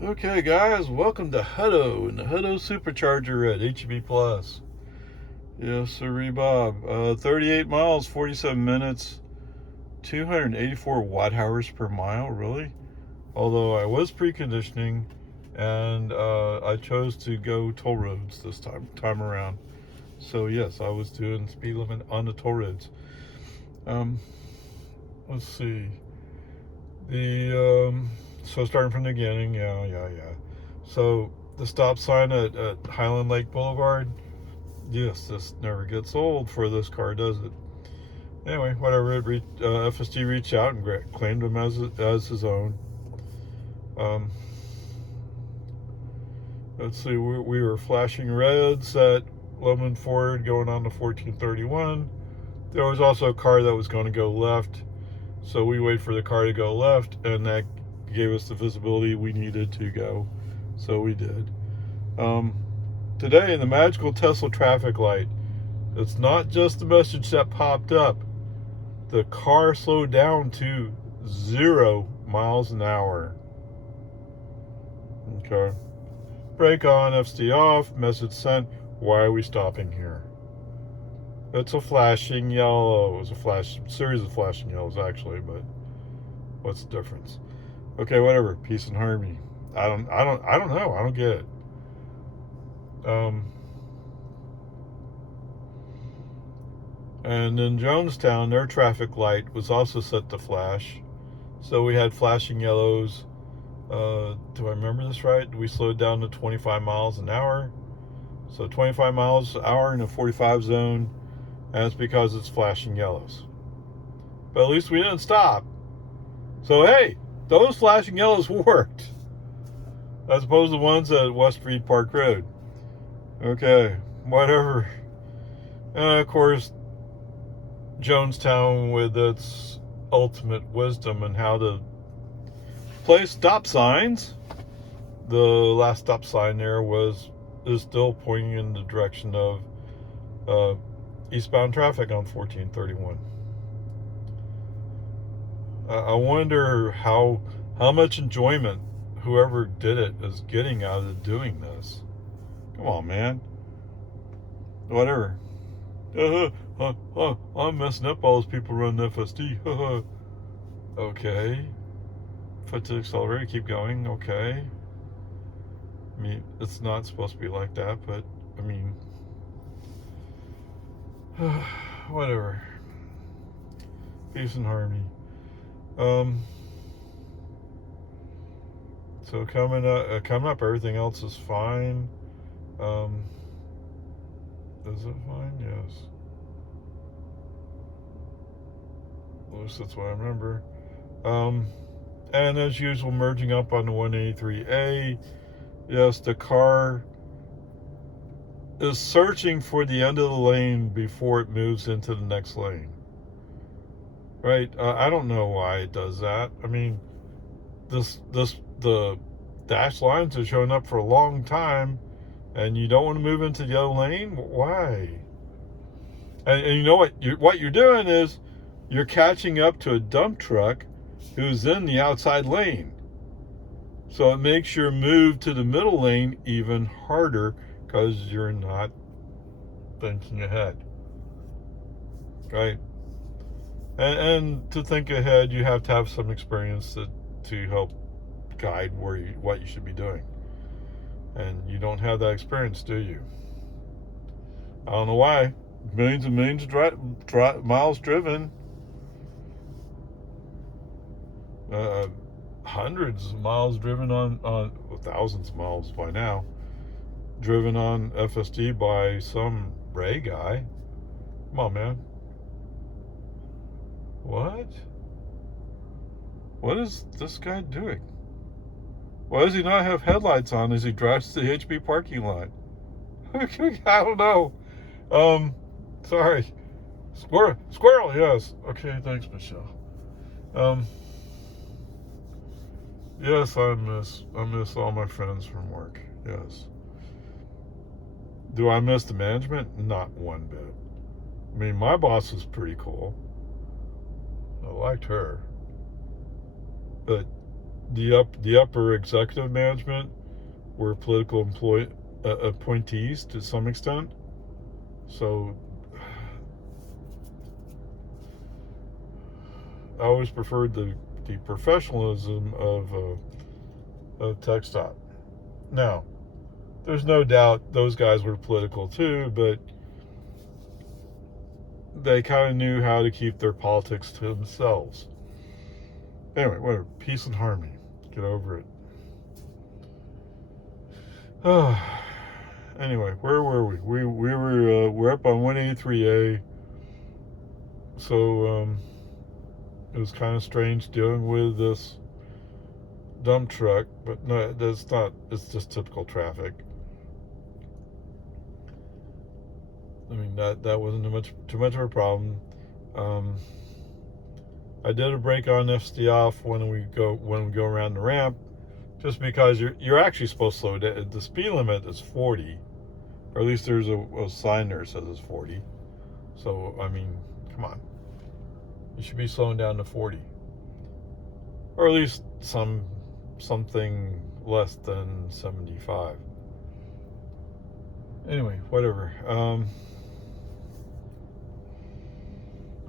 Okay, guys, welcome to Hutto and the Hutto SuperCharger at HEB Plus. Yes, sir, Bob. 38 miles, 47 minutes, 284 watt hours per mile, really? Although I was preconditioning and I chose to go toll roads this time around. So, yes, I was doing speed limit on the toll roads. Um, let's see. So starting from the beginning, yeah. So the stop sign at Highland Lake Boulevard, yes, this never gets old for this car, does it? Anyway, whatever. FSD reached out and claimed him as his own. Let's see, we were flashing reds at Loman Ford going on to 1431. There was also a car that was going to go left, so we waited for the car to go left, and that gave us the visibility we needed to go, so we did. Today, in the magical Tesla traffic light, it's not just the message that popped up. The car slowed down to 0 miles an hour. Okay. Brake on, FSD off, message sent. Why are we stopping here? It's a flashing yellow. It was a series of flashing yellows, actually, but what's the difference? Okay, whatever. Peace and harmony. I don't know. I don't get it. And in Jonestown, their traffic light was also set to flash. So we had flashing yellows. Do I remember this right? We slowed down to 25 miles an hour. So 25 miles an hour in a 45 zone. And it's because it's flashing yellows. But at least we didn't stop. So hey, those flashing yellows worked, as opposed to the ones at West Reed Park Road. Okay, whatever. And of course, Jonestown with its ultimate wisdom and how to place stop signs. The last stop sign there is still pointing in the direction of eastbound traffic on 1431. I wonder how much enjoyment whoever did it is getting out of doing this. Come on, man. Whatever. I'm messing up all those people running FSD. Okay. Foot to the accelerator, keep going. Okay. I mean, it's not supposed to be like that, but I mean, whatever. Peace and harmony. So coming up, everything else is fine. Is it fine? Yes. At least that's what I remember. And as usual, merging up on the 183A. Yes, the car is searching for the end of the lane before it moves into the next lane. Right? I don't know why it does that. I mean, the dash lines are showing up for a long time, and you don't want to move into the other lane. Why? And you know what you're doing is you're catching up to a dump truck who's in the outside lane. So it makes your move to the middle lane even harder because you're not thinking ahead. Right? And to think ahead, you have to have some experience to help guide what you should be doing. And you don't have that experience, do you? I don't know why. Millions and millions of miles driven. Hundreds of miles driven on thousands of miles by now, driven on FSD by some Ray guy. Come on, man. What is this guy doing? Why does he not have headlights on as he drives to the HB parking lot? I don't know. Sorry. Squirrel, yes. Okay, thanks, Michelle. Yes, I miss all my friends from work. Yes. Do I miss the management? Not one bit. I mean, my boss was pretty cool. I liked her. But the upper executive management were political appointees to some extent. So I always preferred the professionalism of TxDOT. Now, there's no doubt those guys were political too, but they kind of knew how to keep their politics to themselves. Anyway, whatever. Peace and harmony. Get over it. Anyway, where were we? We're up on 183A. So it was kind of strange dealing with this dump truck, but no, that's not. It's just typical traffic. I mean, that wasn't too much of a problem. I did a brake on FSD off when we go around the ramp, just because you're actually supposed to slow down. The speed limit is 40, or at least there's a sign there that says it's 40. So I mean, come on, you should be slowing down to 40, or at least something less than 75. Anyway, whatever.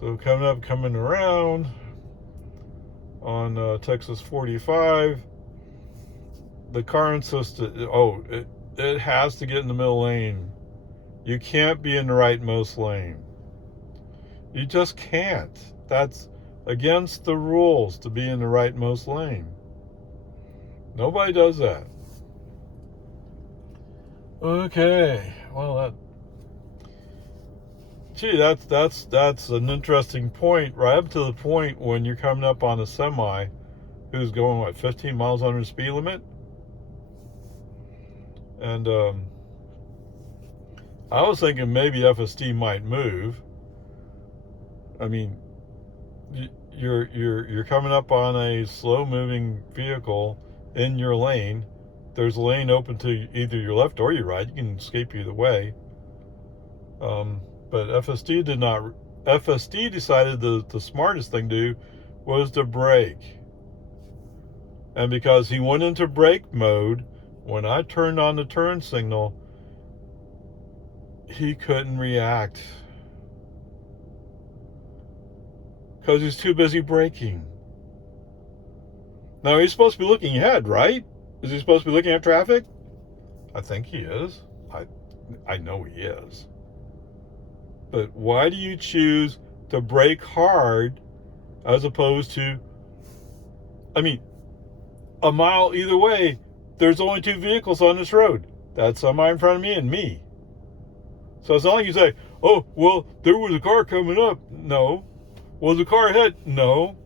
So coming around on Texas 45, the car insisted, it has to get in the middle lane. You can't be in the rightmost lane. You just can't. That's against the rules to be in the rightmost lane. Nobody does that. Okay, well that's an interesting point. Right up to the point when you're coming up on a semi who's going 15 miles under the speed limit, and I was thinking maybe FSD might move. I mean, you're coming up on a slow moving vehicle in your lane. There's a lane open to either your left or your right. You can escape either way. But FSD did not. FSD decided the smartest thing to do was to brake. And because he went into brake mode, when I turned on the turn signal, he couldn't react. Because he's too busy braking. Now, he's supposed to be looking ahead, right? Is he supposed to be looking at traffic? I think he is. I know he is. But why do you choose to brake hard as opposed to, I mean, a mile either way, there's only two vehicles on this road. That's somebody in front of me and me. So it's not like you say, oh, well, there was a car coming up. No. Was a car ahead? No.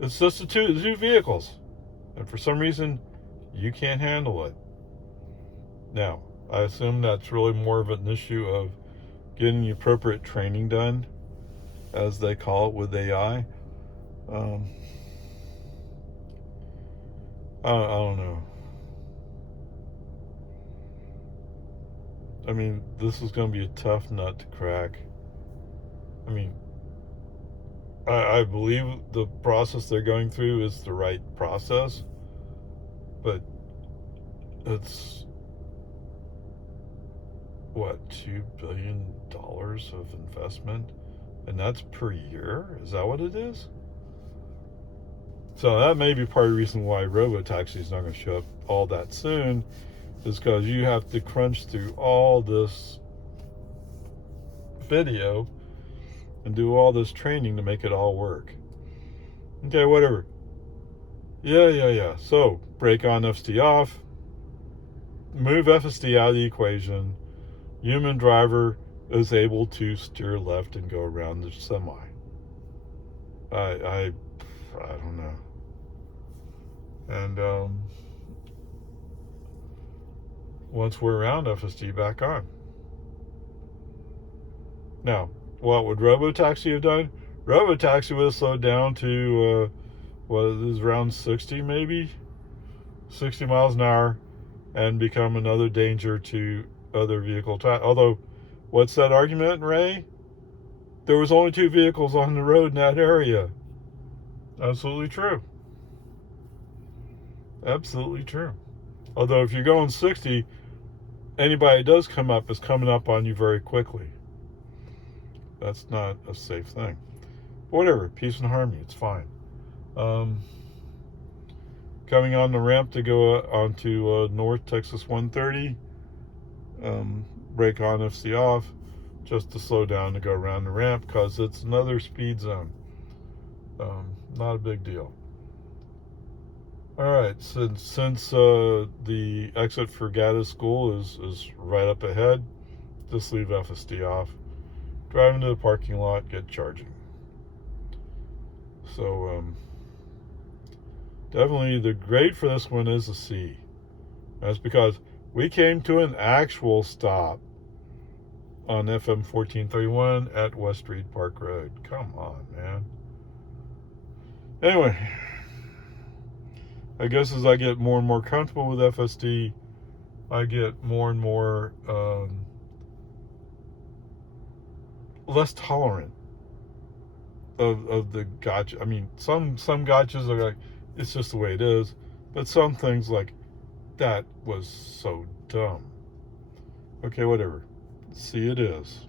It's just the two vehicles. And for some reason, you can't handle it. Now, I assume that's really more of an issue of getting the appropriate training done, as they call it with AI. I don't know. I mean, this is going to be a tough nut to crack. I mean, I believe the process they're going through is the right process, but it's what, $2 billion of investment, and that's per year? Is that what it is? So that may be part of the reason why robotaxi is not going to show up all that soon, is because you have to crunch through all this video and do all this training to make it all work. Okay, whatever. Yeah. So, brake on FSD off, move FSD out of the equation. Human driver is able to steer left and go around the semi. I don't know. And once we're around, FSD back on. Now, what would robotaxi have done? Robotaxi would have slowed down to what is around 60, maybe 60 miles an hour, and become another danger to other vehicle traffic. Although, what's that argument, Ray? There was only two vehicles on the road in that area. Absolutely true. Absolutely true. Although if you're going 60, anybody that does come up is coming up on you very quickly. That's not a safe thing. Whatever, peace and harmony, it's fine. Coming on the ramp to go onto North Texas 130, brake on, FC off, just to slow down to go around the ramp because it's another speed zone. Not a big deal. All right, since the exit for Gaddis School is right up ahead, just leave FSD off. Drive into the parking lot, get charging. So definitely the grade for this one is a C. That's because we came to an actual stop on FM 1431 at West Street Park Road. Come on, man. Anyway, I guess as I get more and more comfortable with FSD, I get more and more less tolerant of the gotcha. I mean, some gotchas are like, it's just the way it is. But some things like, that was so dumb. Okay, whatever. See, it is.